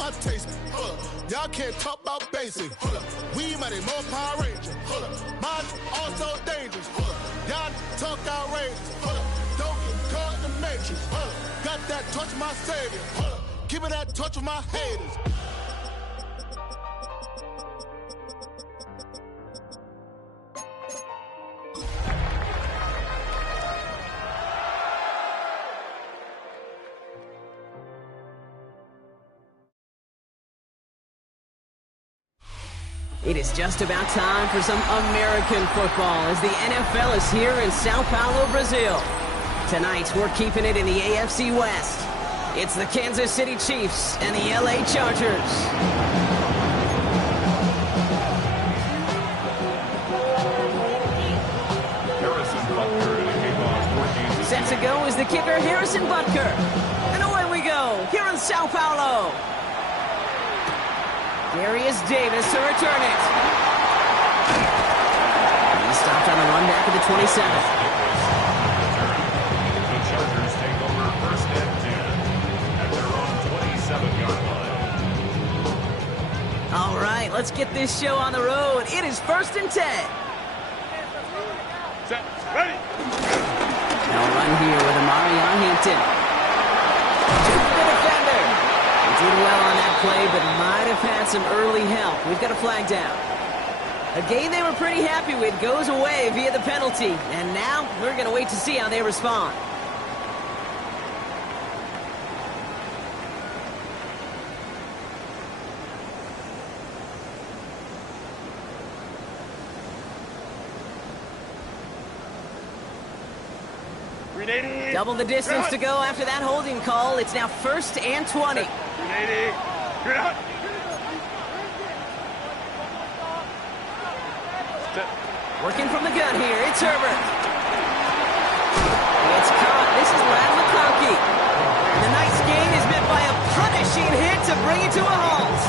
my taste. Hold up. Y'all can't talk about basic. Hold up. We mighty more Power Ranger. Hold up. Mine also dangerous. Hold up. Y'all talk outrageous. Hold up. Don't get caught in the matrix. Hold up. Got that touch my savior. Hold up. Keep it that touch with my haters. It is just about time for some American football as the NFL is here in Sao Paulo, Brazil. Tonight, we're keeping it in the AFC West. It's the Kansas City Chiefs and the LA Chargers. Set to go is the kicker, Harrison Butker. And away we go, here in Sao Paulo. Darius Davis to return it. He stopped on the run back at the 27. The Chargers take over first and 10 at their own 27-yard line. All right, let's get this show on the road. It is first and 10. Set, ready. Now run here with Amarion Hampton. To the defender. He did well on that play, but might have had some early help. We've got a flag down. A game they were pretty happy with goes away via the penalty. And now we're going to wait to see how they respond. Double the distance to go after that holding call. It's now first and 20. Working from the gun here. It's Herbert. It's caught. This is Brad McConkey. And the nice gain is met by a punishing hit to bring it to a halt.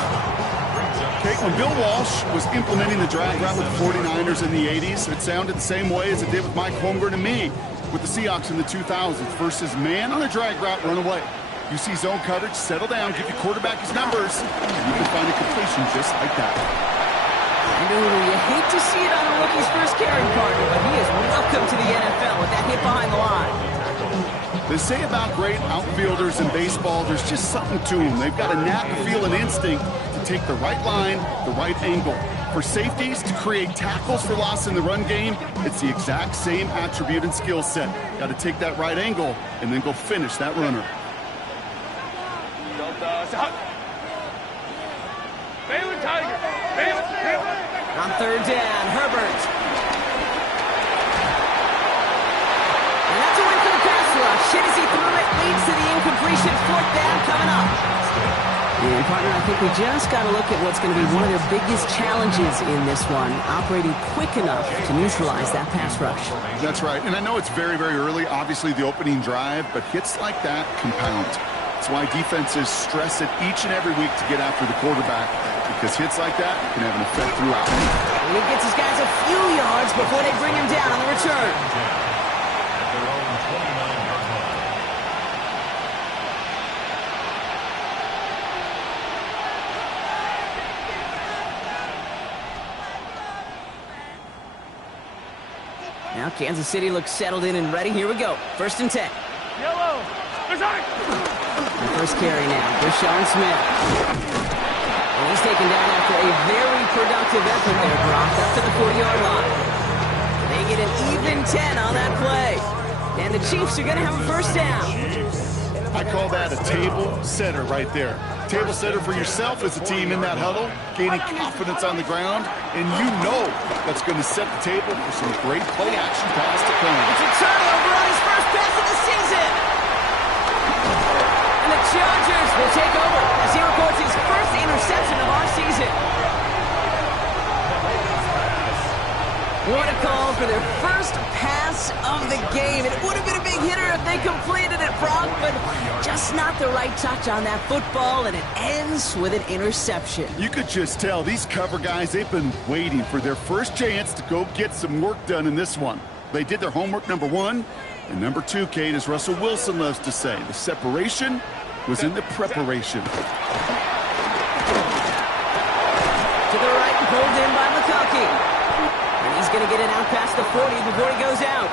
Okay, when Bill Walsh was implementing the drag route with the 49ers in the 80s, it sounded the same way as it did with Mike Holmgren and me with the Seahawks in the 2000s versus man on a drag route, run away. You see zone coverage, settle down, give your quarterback his numbers, and you can find a completion just like that. I know you hate to see it on a rookie's first carrying partner, but he is welcome to the NFL with that hit behind the line. They say about great outfielders in baseball, there's just something to them. They've got a knack, a feel, an instinct to take the right line, the right angle. For safeties to create tackles for loss in the run game, it's the exact same attribute and skill set. Got to take that right angle and then go finish that runner. On third down, Herbert. And that's a win for the pass rush. Shit as he threw it, leads to the incompletion. Fourth down coming up. And partner, I think we just got to look at what's going to be one of their biggest challenges in this one, operating quick enough to neutralize that pass rush. That's right, and I know it's very, very early, obviously the opening drive, but hits like that compound. That's why defenses stress it each and every week to get after the quarterback, because hits like that can have an effect throughout. And he gets his guys a few yards before they bring him down on the return. At their own 29-yard line. Now Kansas City looks settled in and ready. Here we go. First and 10. Yellow. The first carry now. Deshaun Smith. And he's taken down after a very productive effort there, Brock, up to the 40-yard line. They get an even 10 on that play. And the Chiefs are going to have a first down. I call that a table setter right there. Table setter for yourself as a team in that huddle, gaining confidence on the ground, and you know that's going to set the table for some great play action pass to come. It's a turnover on his first pass of the season. And the Chargers will take over as he records his first interception of our season. What a call for their first pass of the game. It would have been a big hitter if they completed it, Brock, but just not the right touch on that football, and it ends with an interception. You could just tell these cover guys, they've been waiting for their first chance to go get some work done in this one. They did their homework, number one, and number two, Kate, as Russell Wilson loves to say, the separation was in the preparation. pulled in by McConkey. And he's going to get it out past the 40 before he goes out.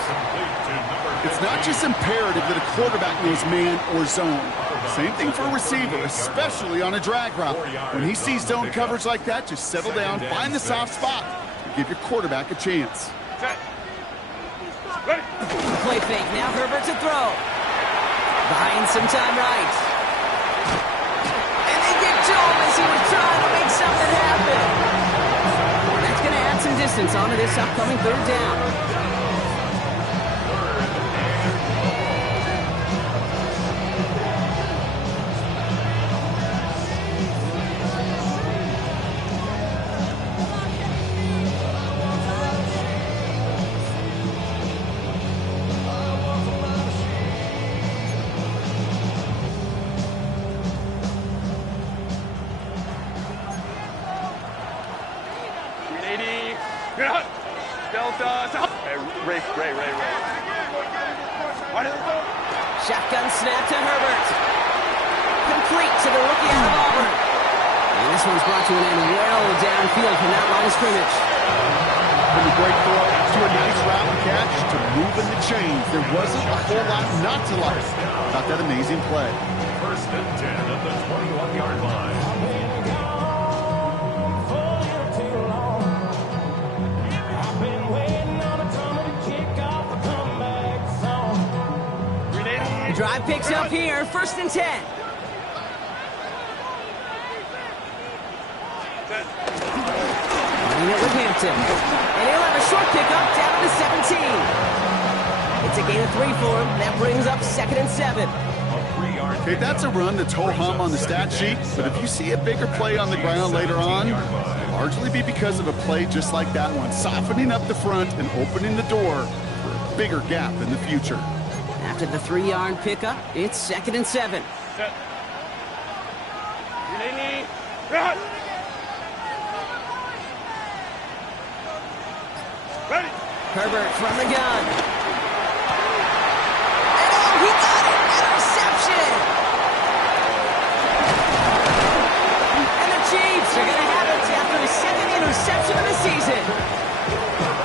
It's not just imperative that a quarterback knows man or zone. Same thing for a receiver, especially on a drag route. When he sees zone coverage like that, just settle down, find the soft spot, and give your quarterback a chance. Play fake, now Herbert to throw. Behind some time right. And they get to him as he was trying to make something happen. That's going to add some distance onto this upcoming third down. Shotgun snap to Herbert. Complete to the rookie out of Auburn. And this one's brought to an end well downfield from that line of scrimmage. From the break throw to a nice route and catch to moving the chains. There wasn't a whole lot not to like about that amazing play. First and 10 at the 21-yard line. Drive picks up here, first and 10. Running it with Hampton. And he'll have a short pickup down to 17. It's a gain of 3 for him. That brings up 2nd and 7. Okay, that's a run that's ho-hum on the stat sheet, but if you see a bigger play on the ground later on, it'll largely be because of a play just like that one, softening up the front and opening the door for a bigger gap in the future. After the 3-yard pickup, it's 2nd and 7. Herbert from the gun. And oh, he got it! Interception! And the Chiefs are going to have it after the 2nd interception of the season.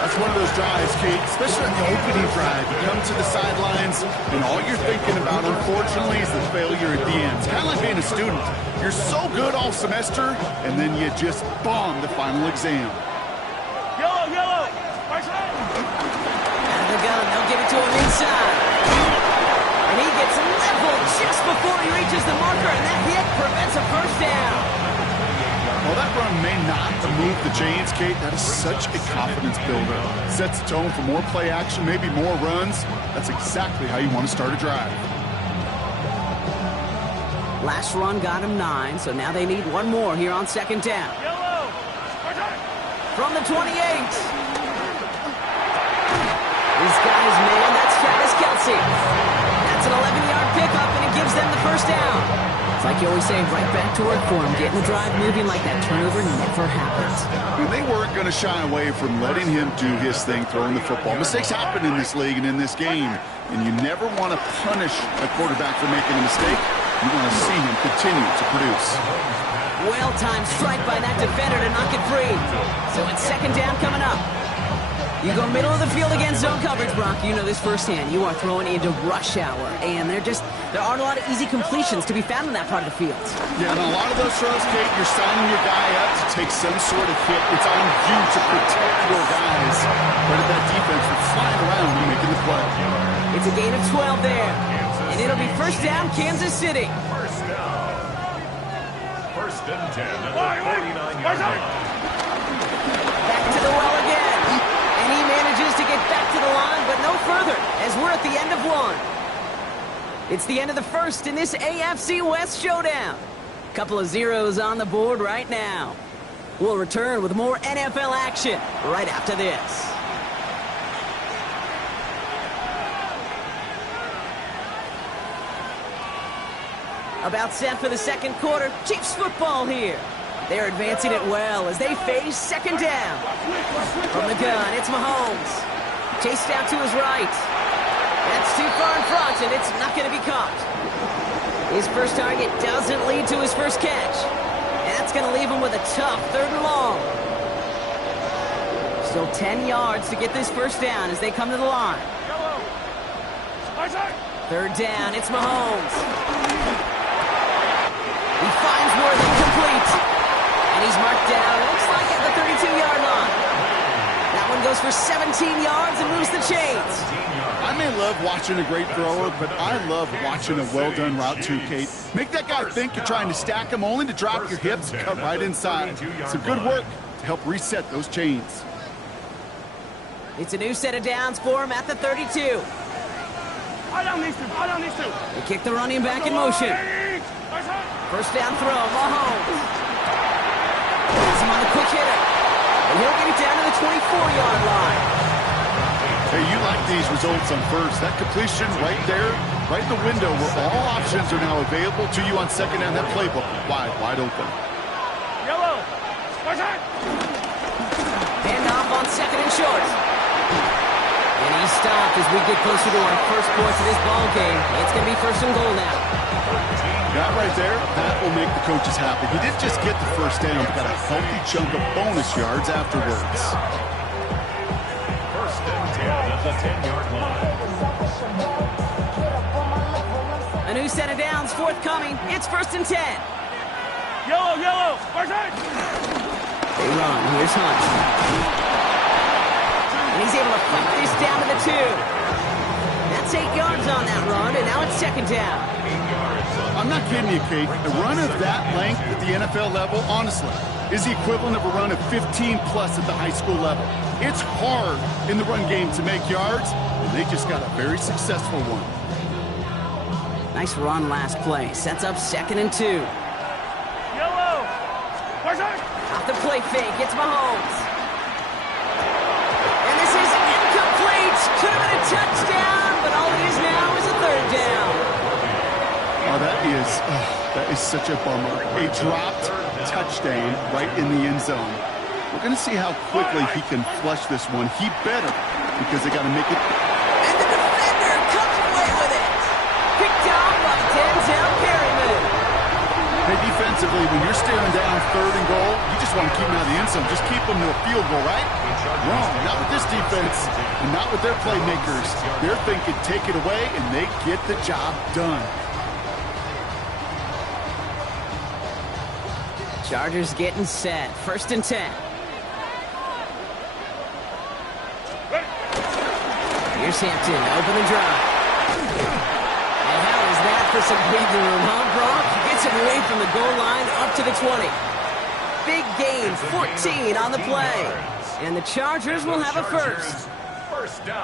That's one of those drives, Kate, especially on the opening drive. You come to the sidelines, and all you're thinking about, unfortunately, is the failure at the end. It's kind of like being a student. You're so good all semester, and then you just bomb the final exam. Yellow, yellow! Out of the gun, they'll give it to him inside. And he gets leveled just before he reaches the marker, and that hit prevents a first down. While that run may not move the chains, Kate, that is such a confidence builder. Sets the tone for more play action, maybe more runs. That's exactly how you want to start a drive. Last run got him 9, so now they need one more here on 2nd down. Yellow! From the 28. This guy's man, that's Travis Kelce. That's an 11-yard pickup, and it gives them the first down. It's like you always say, right back to work for him. Getting the drive moving like that turnover never happened. And they weren't going to shy away from letting him do his thing, throwing the football. Mistakes happen in this league and in this game, and you never want to punish a quarterback for making a mistake. You want to see him continue to produce. Well-timed strike by that defender to knock it free. So it's 2nd down coming up. You go middle of the field against zone coverage, Brock. You know this firsthand. You are throwing into rush hour, and there aren't a lot of easy completions to be found in that part of the field. Yeah, and a lot of those throws, Kate, you're signing your guy up to take some sort of hit. It's on you to protect your guys. But that defense was flying around and making the play. It's a gain of 12 there, and it'll be first down, Kansas City. First down. First and 10 at the 49-yard line. Back to the well again. And he manages to get back to the line, but no further, as we're at the end of 1. It's the end of the first in this AFC West showdown. Couple of zeros on the board right now. We'll return with more NFL action right after this. About set for the 2nd quarter. Chiefs football here. They're advancing it well as they face 2nd down. From the gun, it's Mahomes. Chased out to his right. That's too far in front, and it's not going to be caught. His first target doesn't lead to his first catch. And that's going to leave him with a tough 3rd and long. Still 10 yards to get this first down as they come to the line. Third down, it's Mahomes. He finds Worthy, complete. And he's marked down, looks like at the 32-yard line. That one goes for 17 yards and moves the chains. I may love watching a great thrower, but I love watching a well-done route too, Kate. Make that guy think you're trying to stack him only to drop your hips and cut right inside. Some good work to help reset those chains. It's a new set of downs for him at the 32. They kick the running back in motion. First down throw, Mahomes. Has him on the quick hitter. And he'll get it down to the 24-yard line. Hey, you like these results on first. That completion right there, right in the window where all options are now available to you on second down. That playbook wide open. Hand off on second and short. And he's stopped as we get closer to our first points of this ball game. It's going to be first and goal now. That right there, that will make the coaches happy. He didn't just get the first down, but got a healthy chunk of bonus yards afterwards. First and 10 at the 10-yard line. A new set of downs forthcoming. It's first and 10. Yellow. They run. Here's Hunt. And he's able to fight this down to the 2. That's 8 yards on that run, and now it's second down. I'm not kidding you, Kate. A run of that length at the NFL level, honestly, is the equivalent of a run of 15-plus at the high school level. It's hard in the run game to make yards, and they just got a very successful one. Nice run last play. Sets up second and 2. Off the play fake, it's Mahomes. And this is incomplete. Could have been a touchdown, but all it is now is a third down. Oh, that is such a bummer. A dropped touchdown right in the end zone. We're going to see how quickly he can flush this one. He better, because they got to make it. And the defender comes away with it. Picked off by Denzel Perryman. Hey, defensively, when you're staring down third and goal, you just want to keep them out of the end zone. Just keep them to a field goal, right? Wrong. Not with this defense and not with their playmakers. They're thinking take it away, and they get the job done. Chargers getting set. First and 10. Here's Hampton. Open the drive. And how is that for some breathing room, huh, Brock? Gets him away from the goal line up to the 20. Big gain, 14 on the play. And the Chargers will have a first.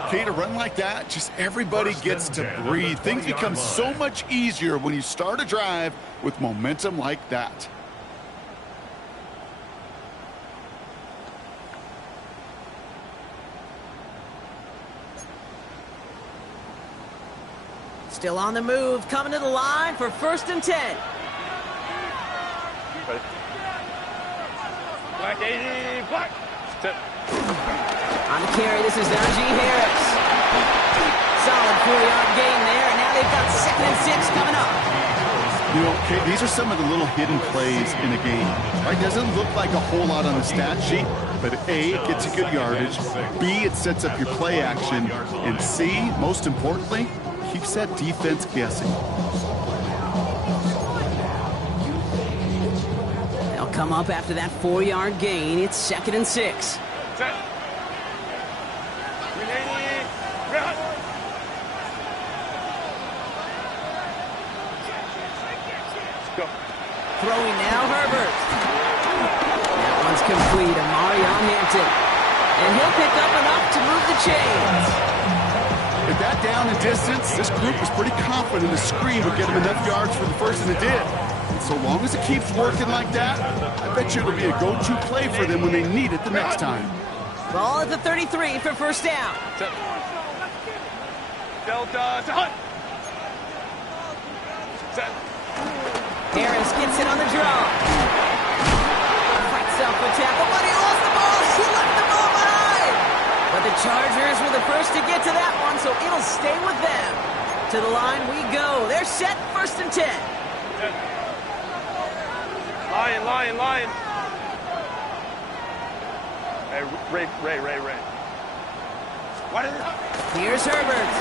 Kate, a run like that, just everybody gets to breathe. Things become so much easier when you start a drive with momentum like that. Still on the move, coming to the line for first and 10. Black 80, black. On the carry, this is Najee Harris. Solid 4-yard gain there, and now they've got second and 6 coming up. You know, Kate, these are some of the little hidden plays in a game. Right? Doesn't look like a whole lot on the stat sheet, but A, it gets you good yardage. B, it sets up your play action. And C, most importantly, keeps that defense guessing. They'll come up after that 4-yard gain. It's second and 6. Set. Go. Throwing now, Herbert. That one's complete. Marion Hampton. And he'll pick up enough to move the chains. At that down and distance, this group was pretty confident the screen would get them enough yards for the first, and it did. And so long as it keeps working like that, I bet you it'll be a go-to play for them when they need it the next time. Ball at the 33 for first down. Delta to Hunt. Set. Harris gets it on the draw. Fights up with tackle, but he lost the ball. He left the ball behind. But the Chargers were the first to get to that one, so it'll stay with them. To the line we go. They're set, first and 10. Lion. Hey, Hey, Ray. What is it? Here's Herbert.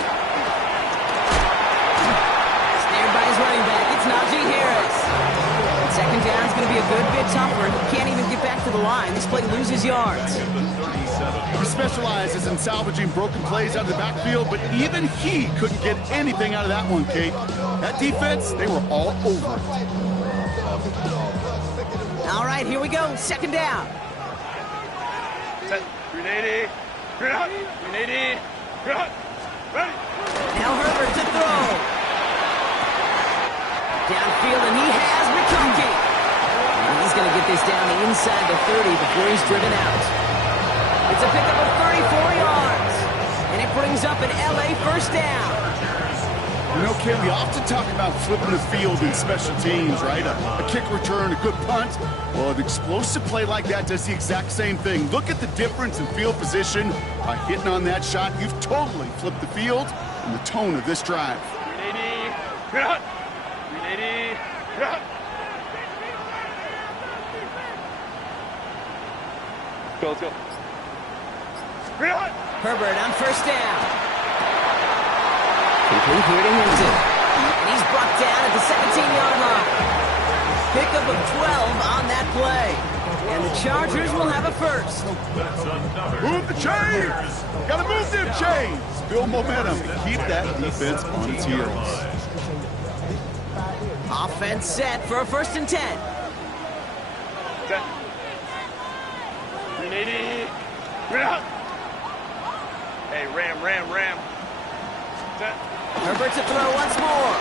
Snared by his running back. It's Najee Harris. Second down is going to be a good bit tougher. He can't even get back to the line. This play loses yards. He specializes in salvaging broken plays out of the backfield, but even he couldn't get anything out of that one, Kate. That defense, they were all over it. All right, here we go. Second down. Set. 380. 380. Ready. Now Herbert to throw. Downfield, and he has McConkey. And he's going to get this down inside the 30 before he's driven out. It's a pickup of 34 yards. And it brings up an LA first down. You know, Kim, we often talk about flipping the field in special teams, right? A kick return, a good punt. Well, an explosive play like that does the exact same thing. Look at the difference in field position. By hitting on that shot, you've totally flipped the field and the tone of this drive. 380. 380. Let's go. Herbert on first down. Complete here to Hinton. And he's brought down at the 17-yard line. Pickup of 12 on that play. And the Chargers will have a first. Move the chains! Gotta move them chains! Build momentum and keep that defense on its heels. Offense set for a 1st and 10. Set. 380. Hey, Ram. Set. Herbert to throw once more.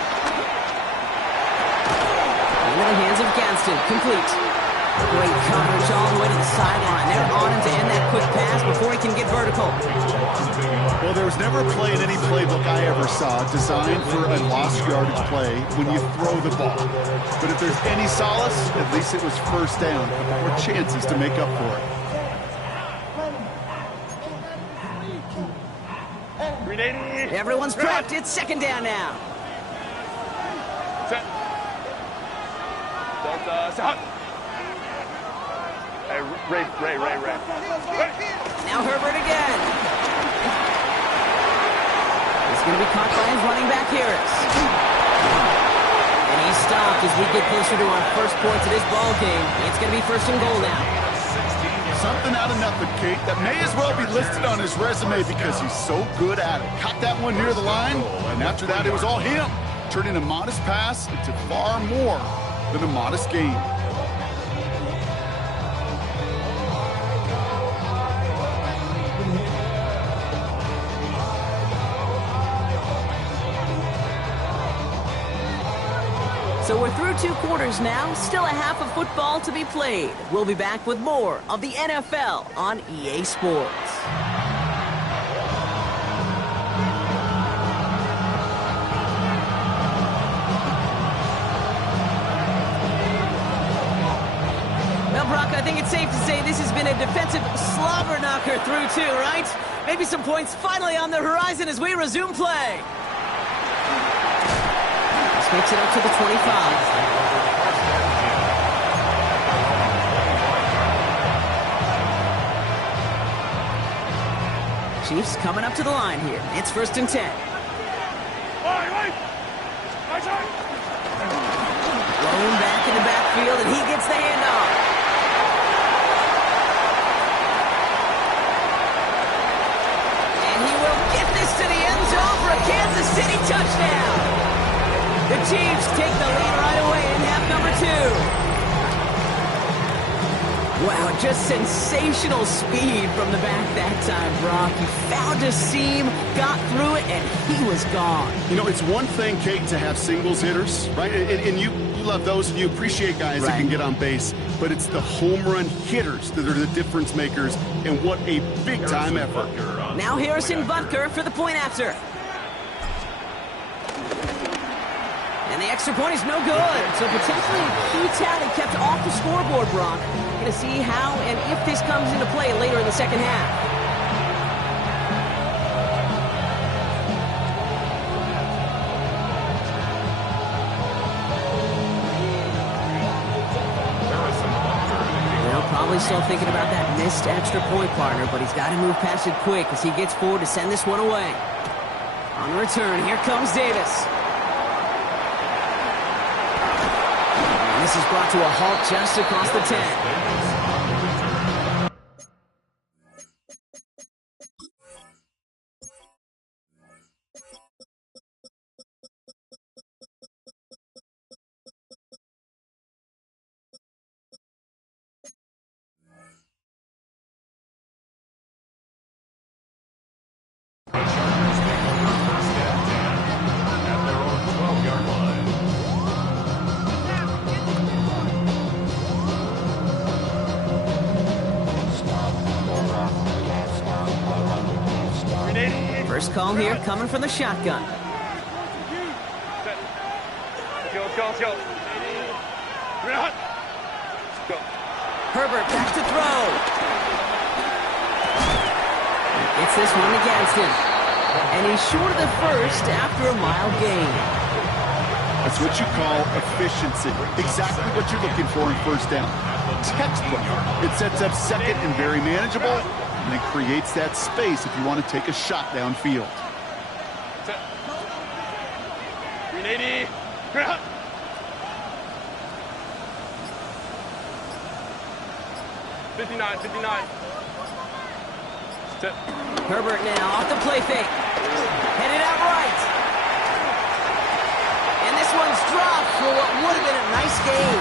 Into the hands of Gadsden. Complete. Great coverage all the way to the sideline. They're on him to end that quick pass before he can get vertical. Well, there was never a play in any playbook I ever saw designed for a lost yardage play when you throw the ball. But if there's any solace, at least it was first down, or chances to make up for it. 380. Everyone's prepped. It's second down now. Set. Set. Hey, Ray. Now Herbert again. He's going to be caught by his running back Harris. And he's stopped as we get closer to our first points of this ball game. It's going to be 1st and goal now. Something out of nothing, Kate, that may as well be listed on his resume because he's so good at it. Caught that one near the line, and after that it was all him, turning a modest pass into far more than a modest gain. So we're through 2 quarters now, still a half of football to be played. We'll be back with more of the NFL on EA Sports. Well, Brock, I think it's safe to say this has been a defensive slobber knocker through 2, right? Maybe some points finally on the horizon as we resume play. Makes it up to the 25. Chiefs coming up to the line here. It's 1st and 10. Right side. Blown back in the backfield, and he gets the handoff. And he will get this to the end zone for a Kansas City touchdown. The Chiefs take the lead right away in half number 2. Wow, just sensational speed from the back that time, Brock. He found a seam, got through it, and he was gone. You know, it's one thing, Kate, to have singles hitters, right? And you love those, and you appreciate guys that can get on base. But it's the home run hitters that are the difference makers, and what a big-time effort. Now Harrison Butker for the point after. And the extra point is no good. So potentially a key tally kept off the scoreboard, Brock. Going to see how and if this comes into play later in the second half. They're probably still thinking about that missed extra point, partner, but he's got to move past it quick as he gets forward to send this one away. On the return, here comes Davis. And this is brought to a halt just across the 10. The Chargers take over first and 10 at their own 12-yard line. First call here coming from the shotgun. Let's go. Herbert back to throw. Gets this one against him. And he's short of the first after a mild gain. That's what you call efficiency. Exactly what you're looking for in first down. Textbook. It sets up second and very manageable, and it creates that space if you want to take a shot downfield. 380. 59. Herbert now off the play fake. Headed out right. And this one's dropped for what would have been a nice game.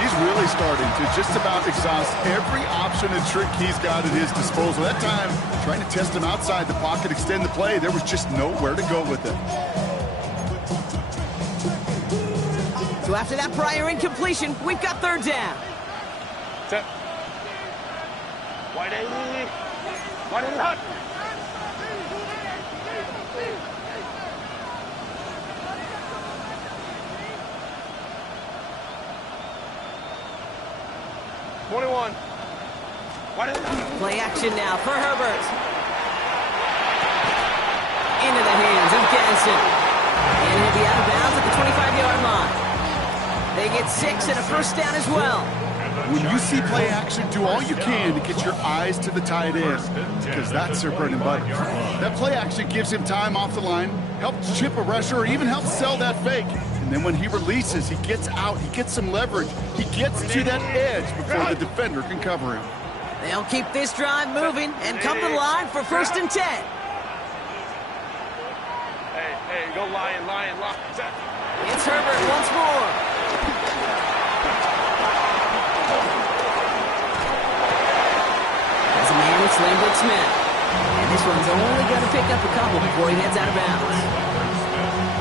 He's really starting to just about exhaust every option and trick he's got at his disposal. That time, trying to test him outside the pocket, extend the play, there was just nowhere to go with it. So after that prior incompletion, we've got third down. Wide hot. Play action now for Herbert. Into the hands of Ganson. And he'll be out of bounds at the 25-yard line. They get 6 and a first down as well. When you see play action, do all you can to get your eyes to the tight end, because that's their bread and butter. That play action gives him time off the line, helps chip a rusher, or even helps sell that fake. And then when he releases, he gets out, he gets some leverage, he gets to that edge before the defender can cover him. They'll keep this drive moving and come to the line for first and 10. Hey, go Lion. It's Herbert once more. As a man, it's Lambert Smith. And this one's only going to pick up a couple before he heads out of bounds.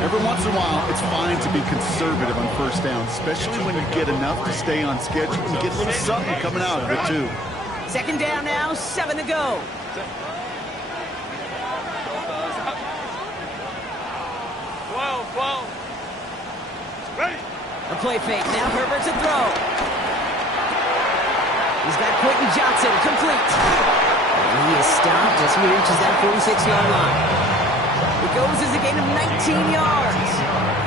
Every once in a while, it's fine to be conservative on first down, especially when you get enough to stay on schedule and get a little something coming out of it, too. Second down now, 7 to go. 12. Ready. A play fake, now Herbert's a throw. He's got Quentin Johnson, complete. And he is stopped as he reaches that 46-yard line. It goes as a gain of 19 yards.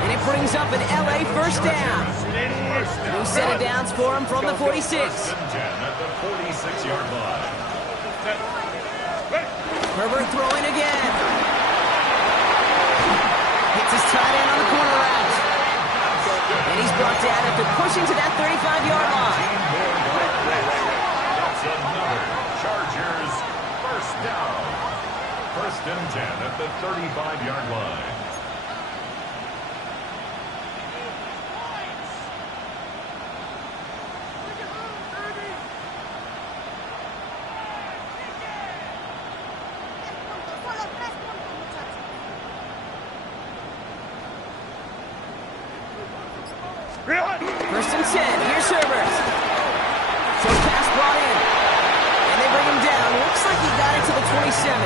And it brings up an LA first down. New set of downs for him from the 46. First and 10 at the 46-yard line. Herbert throwing again. Hits his tight end on the corner route. And he's brought down after pushing to that 35-yard line. That's another Chargers first down. First and 10 at the 35-yard line. First and 10. Here's Herbert. So pass brought in. And they bring him down. Looks like he got it to the 27.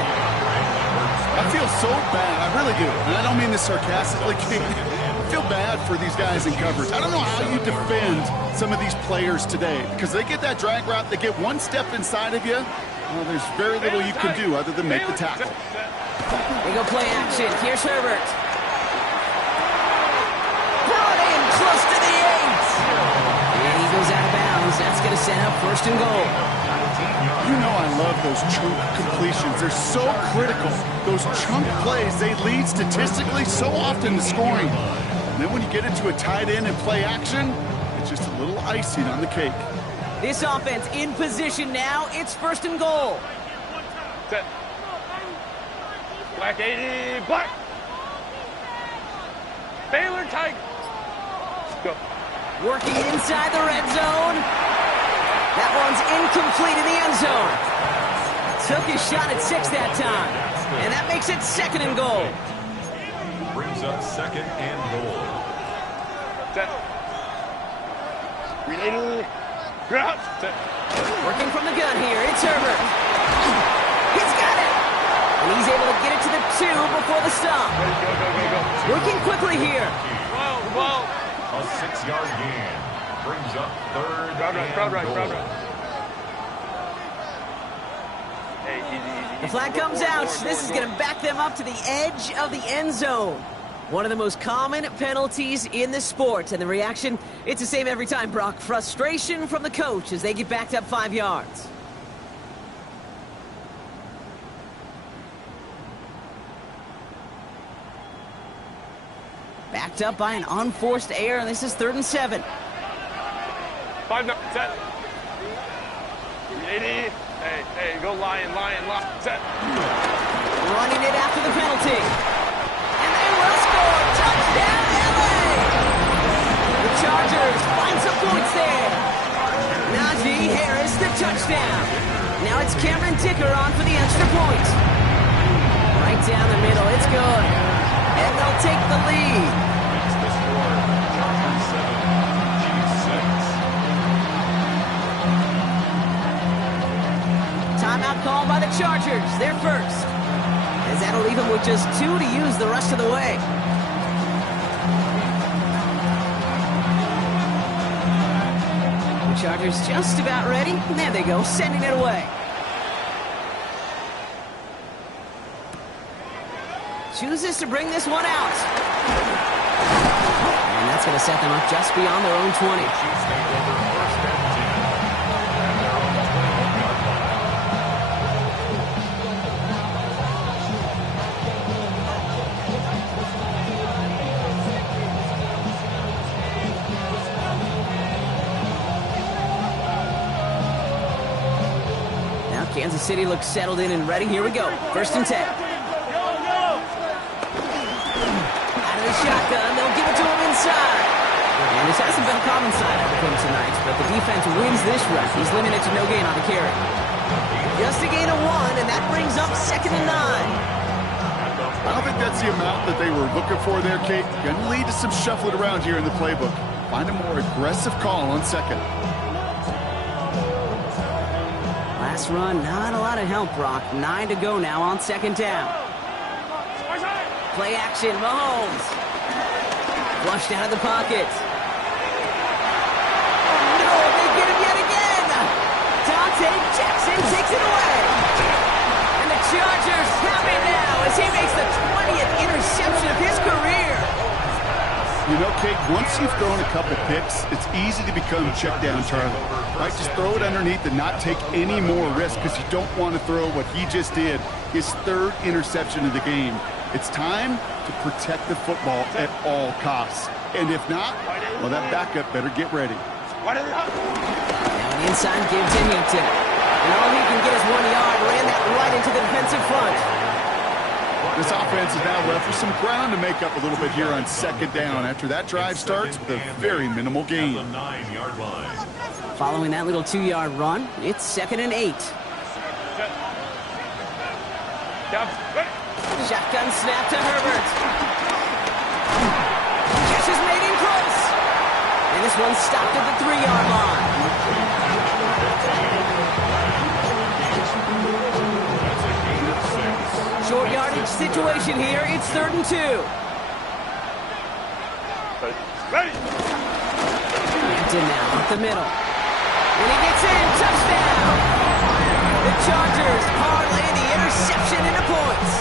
I feel so bad. I really do. And I don't mean this sarcastically. I feel bad for these guys in coverage. I don't know how you defend some of these players today, because they get that drag route, they get one step inside of you. Well, there's very little you can do other than make the tackle. They go play action. Here's Herbert. Brought in close to the 8. And he goes out of bounds. That's going to set up first and goal. 19 yards. You know I love those chunk completions. They're so critical. Those chunk plays, they lead statistically so often to scoring. And then when you get into a tight end and play action, it's just a little icing on the cake. This offense in position now. It's first and goal. Set. Black 80, black. Baylor Tiger. Go. Working inside the red zone. That one's incomplete in the end zone. Took his shot at 6 that time. And that makes it second and goal. Brings up second and goal. Set. Related. Ground. Set. Working from the gun here. It's Herbert. He's got it. And he's able to get it to the 2 before the stop. Go. Working quickly here. Well. A 6-yard gain. Brings up third Crowd and right. goal. Hey, easy. The flag comes out. This is going to back them up to the edge of the end zone. One of the most common penalties in the sport. And the reaction, it's the same every time, Brock. Frustration from the coach as they get backed up 5 yards. Backed up by an unforced error, and this is 3rd and 7. 5 now. Set. 80. Hey, go lion. Set. Running it after the penalty. And they will score. Touchdown, LA! The Chargers find some points there. Najee Harris, the touchdown. Now it's Cameron Dicker on for the extra point. Right down the middle. It's good. And they'll take the lead. Makes the score Chargers 7, Chiefs 6. Timeout called by the Chargers. They're first. As that'll leave them with just 2 to use the rest of the way. The Chargers just about ready. And there they go, sending it away. Chooses to bring this one out. And that's going to set them up just beyond their own 20. Chiefs take over first and 10. And they're on the 21-yard line. Now Kansas City looks settled in and ready. Here we go. First and 10. Shotgun, they'll give it to him inside. And this hasn't been a common sight of him tonight, but the defense wins this run. He's limited to no gain on the carry. Just a gain of 1, and that brings up 2nd and 9. I don't think that's the amount that they were looking for there, Kate. Going to lead to some shuffling around here in the playbook. Find a more aggressive call on second. Last run, not a lot of help, Brock. 9 to go now on 2nd down. Play action, Mahomes. Flushed out of the pocket. No, they get him yet again. Dante Jackson takes it away. And the Chargers have it now as he makes the 20th interception of his career. You know, Kate, once you've thrown a couple picks, it's easy to become check down Charlie. Right, just throw it underneath and not take any more risk because you don't want to throw what he just did, his 3rd interception of the game. It's time to protect the football at all costs. And if not, well, that backup better get ready. Now an inside give to Hampton. And all he can get is 1 yard. Ran that right into the defensive front. This offense is now left with some ground to make up a little bit here on 2nd down after that drive starts with a very minimal gain. The 9-yard line. Following that little 2-yard run, it's 2nd and 8. Shotgun snap to Herbert. Catch is made in close. And this one stopped at the 3-yard line. That's a gain of 6. Short yardage situation here. It's 3rd and 2. Ready. Hampton now up the middle. When he gets in, touchdown. The Chargers parlay the interception into points.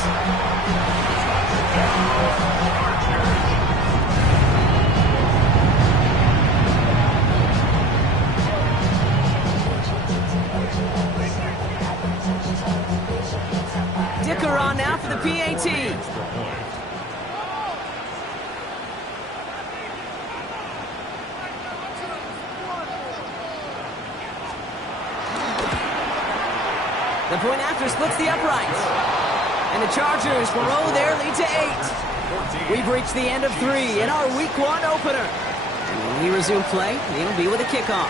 kicker on now for the PAT. The point after splits the uprights. And the Chargers will roll their lead to 8. We've reached the end of 3 in our Week 1 opener. And when we resume play, it'll be with a kickoff.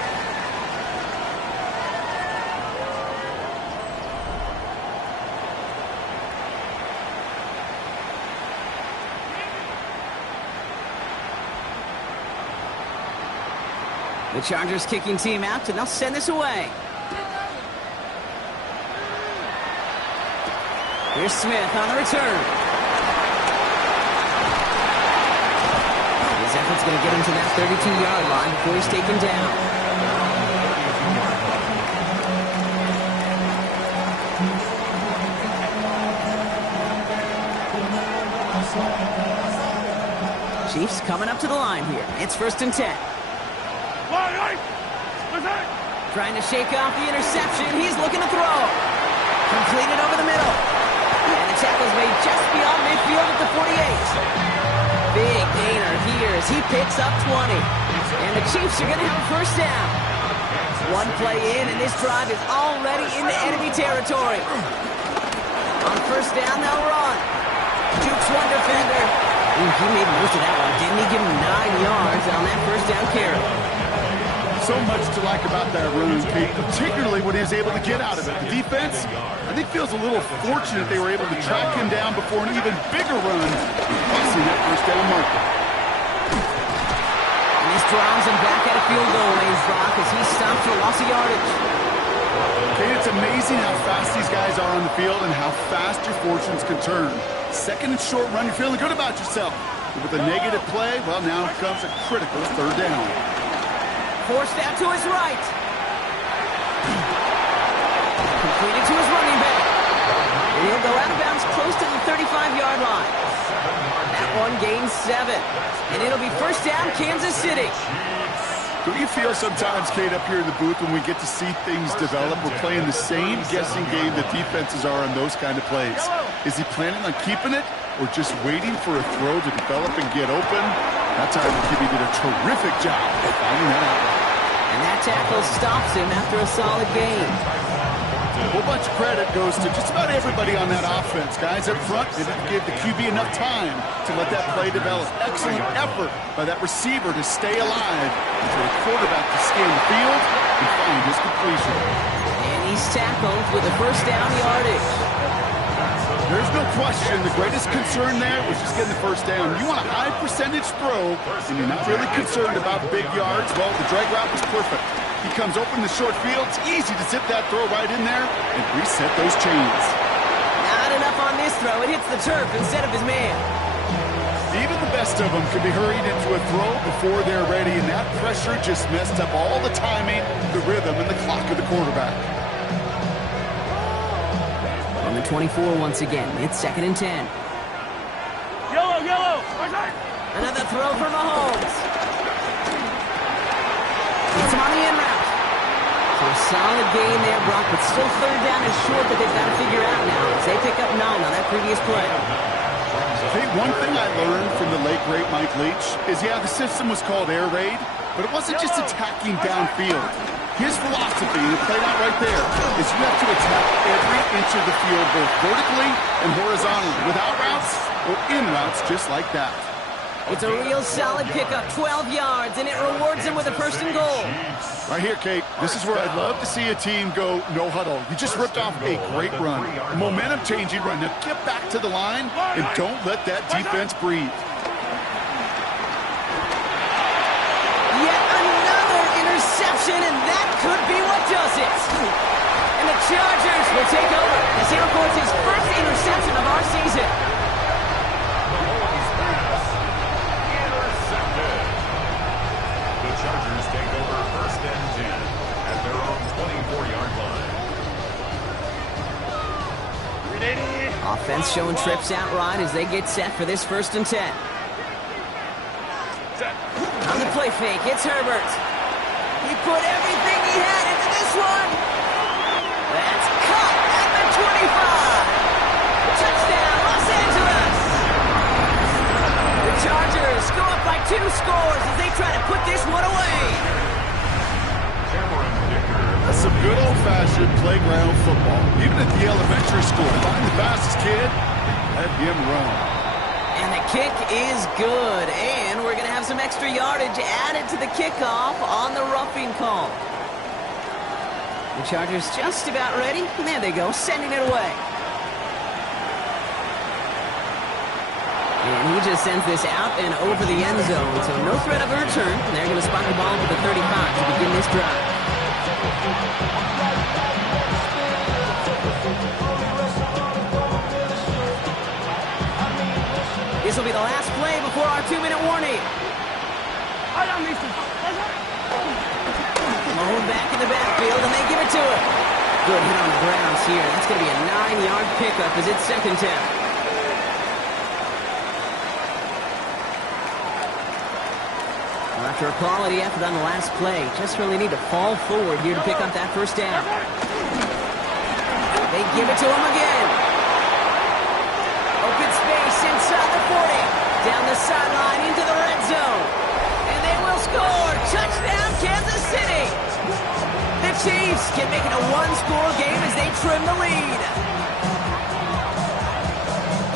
The Chargers kicking team out, and they'll send this away. Here's Smith on the return. His effort's going to get him to that 32-yard line before he's taken down. Chiefs coming up to the line here. It's 1st and 10. Trying to shake off the interception. He's looking to throw. Completed over the middle. And the tackle's made just beyond midfield at the 48. Big gainer here as he picks up 20. And the Chiefs are going to have a first down. One play in, and this drive is already into enemy territory. On first down, they'll run. Jukes one defender. Ooh, he made most of that one, didn't he? Give him 9 yards on that first down carry. So much to like about that run, Pete, particularly what he was able to get out of it. The defense, I think, feels a little fortunate they were able to track him down before an even bigger run, crossing that first down marker. And this drives him back at a field goal range, Brock, as he stops for loss of yardage. Kate, it's amazing how fast these guys are on the field and how fast your fortunes can turn. Second and short run, you're feeling good about yourself. But with a negative play, well, now comes a critical third down. Forced out to his right. Completed to his running back. And he'll go out of bounds close to the 35-yard line. That one gains 7. And it'll be first down, Kansas City. Do you feel sometimes, Kate, up here in the booth when we get to see things develop, we're playing the same guessing game that defenses are on those kind of plays? Is he planning on keeping it or just waiting for a throw to develop and get open? That's how Kibbe did a terrific job of finding that out. And that tackle stops him after a solid gain. A whole bunch of credit goes to just about everybody on that offense. Guys up front, they didn't give the QB enough time to let that play develop. Excellent effort by that receiver to stay alive for a quarterback to scan the field and find his completion. And he's tackled with a first down yardage. There's no question the greatest concern there was just getting the first down. You want a high percentage throw, and you're not really concerned about big yards. Well, the drag route was perfect. He comes open the short field. It's easy to zip that throw right in there and reset those chains. Not enough on this throw. It hits the turf instead of his man. Even the best of them can be hurried into a throw before they're ready, and that pressure just messed up all the timing, the rhythm, and the clock of the quarterback. On the 24 once again, it's 2nd and 10. Yellow. Another throw for Mahomes. It's him on the in route. So a solid gain there, Brock, but still third down is short that they've got to figure out now as they pick up 9 on that previous play. Hey, one thing I learned from the late, great Mike Leach is, the system was called air raid, but it wasn't just attacking downfield. His philosophy, and it played out right there, is you have to attack every inch of the field, both vertically and horizontally, without routes or in routes just like that. It's a real solid pickup, 12 yards, and it rewards him with a first and goal. Right here, Kate, this is where I'd love to see a team go no huddle. You just ripped off a great run, a momentum-changing run. Now get back to the line and don't let that defense breathe. Yet another interception, and that could be what does it. And the Chargers will take over as he records his first interception of our season. The Chargers take over 1st and 10 at their own 24-yard line. Offense showing trips out right as they get set for this 1st and 10. On the play fake, it's Herbert. He put everything he had into this one. That's caught at the 25. should playground football. Even at the elementary school, find the fastest kid, let him run. And the kick is good. And we're going to have some extra yardage added to the kickoff on the roughing call. The Chargers just about ready. And there they go, sending it away. And he just sends this out and over the end zone. So no threat of a return. And they're going to spot the ball to the 35 to begin this drive. This will be the last play before our 2-minute warning. Low back in the backfield, and they give it to him. Good hit on the grounds here. That's going to be a 9-yard pickup as it's second down. Well, after a quality effort on the last play, just really need to fall forward here to pick up that first down. They give it to him again. Open space inside the 40. Down the sideline into the red zone. And they will score. Touchdown, Kansas City. The Chiefs can make it a one-score game as they trim the lead.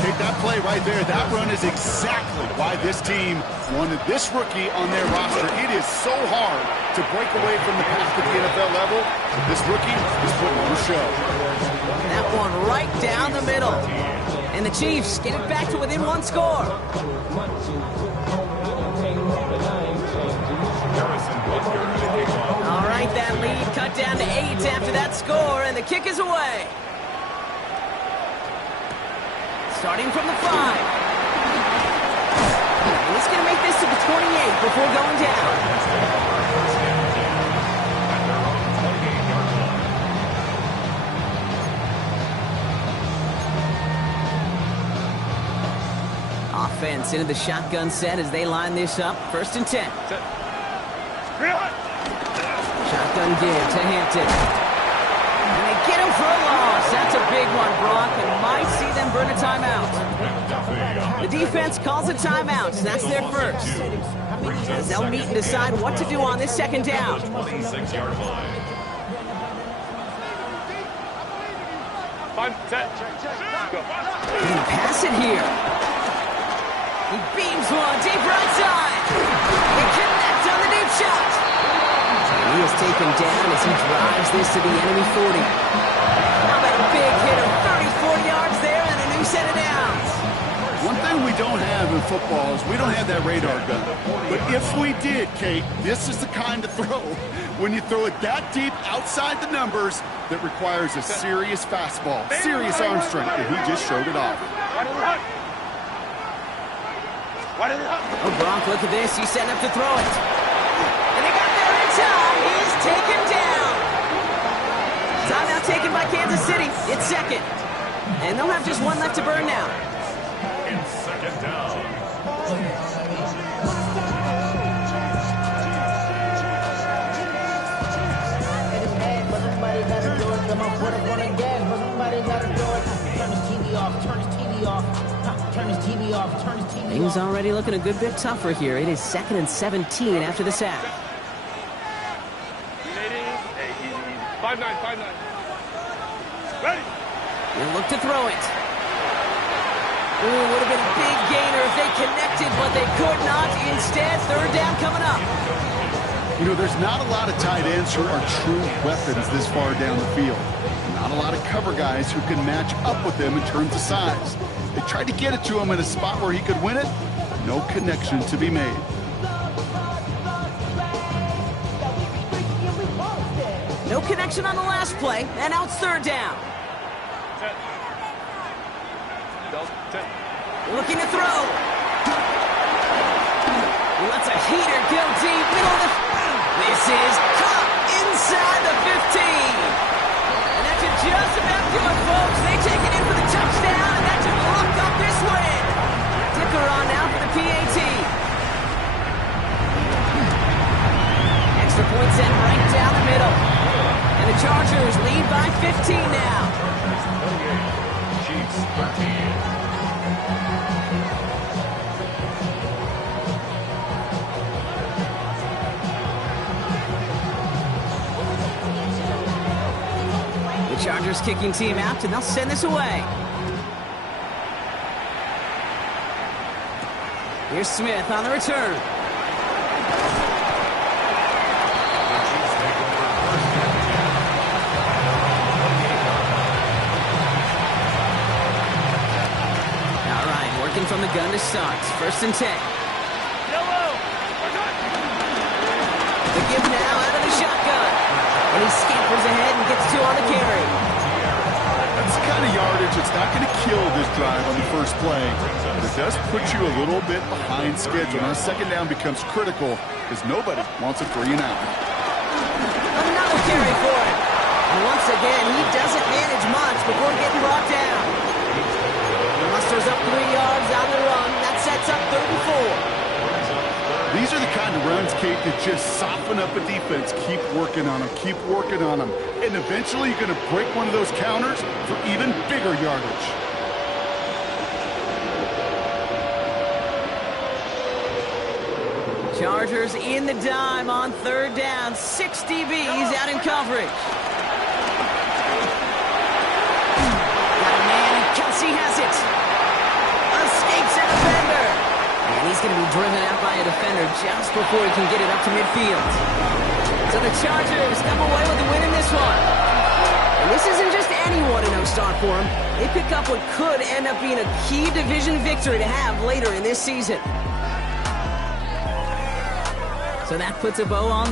Take that play right there. That run is exactly why this team wanted this rookie on their roster. It is so hard to break away from the path at the NFL level. But this rookie is putting on a show. That one right down the middle. And the Chiefs get it back to within one score. All right, that lead cut down to 8 after that score, and the kick is away. Starting from the 5. And he's going to make this to the 28 before going down. Offense into the shotgun set as they line this up. 1st and 10. Shotgun give to Hampton. And they get him for a loss. That's a big one, Brock, and might see them burn a timeout. The defense calls a timeout. That's their first. As they'll meet and decide what to do on this second down. 26-yard line. 5, set, go. He can pass it here. He beams one deep right side. He connects on the deep shot. And he is taken down as he drives this to the enemy 40. How about a big hit of 30, 40 yards there and a new set of downs? One thing we don't have in football is we don't have that radar gun. But if we did, Kate, this is the kind of throw when you throw it that deep outside the numbers that requires a serious fastball, serious arm strength, and he just showed it off. Oh, Brock, look at this. He's setting up to throw it. And they got there in time. He's taken down. Timeout taken by Kansas City. It's second. And they'll have just one left to burn now. In second down. Things already looking a good bit tougher here. It is 2nd and 17 after the sack. Hey, easy. 5-9, 5-9. Ready? They'll look to throw it. Ooh, would have been a big gainer if they connected, but they could not. Instead, 3rd down coming up. You know, there's not a lot of tight ends who are true weapons this far down the field. Not a lot of cover guys who can match up with them in terms of size. They tried to get it to him in a spot where he could win it. No connection to be made. No connection on the last play, and now it's 3rd down. Set. Belt, set. Looking to throw. He lets a heater go deep, middle of the... This is caught inside the 15. And that should just about do it, folks. They take it in for the touchdown, and that should lock up this win. Dicker on now for the PAT. Extra point sent right down the middle. And the Chargers lead by 15 now. Chiefs 13. Chargers kicking team out, and they'll send this away. Here's Smith on the return. All right, working from the gun to start. 1st and 10. The give now out of the shotgun. And he scampers ahead and gets 2 on the carry. That's the kind of yardage that's not going to kill this drive on the first play. But it does put you a little bit behind schedule. Now, 2nd down becomes critical because nobody wants a 3 and out. Another carry for him. And once again, he doesn't manage much before getting brought down. He musters up 3 yards on the run. That sets up 3rd and 4. These are the kind of runs, Kate, that just soften up a defense. Keep working on them. Keep working on them. And eventually you're going to break one of those counters for even bigger yardage. Chargers in the dime on 3rd down. 6 DBs out in coverage. Got a man, and Kelsey has it. Escapes a defender. And he's going to be driven out by a defender just before he can get it up to midfield. So the Chargers come away with the win in this one. And this isn't just any 1-0 start for them. They pick up what could end up being a key division victory to have later in this season. So that puts a bow on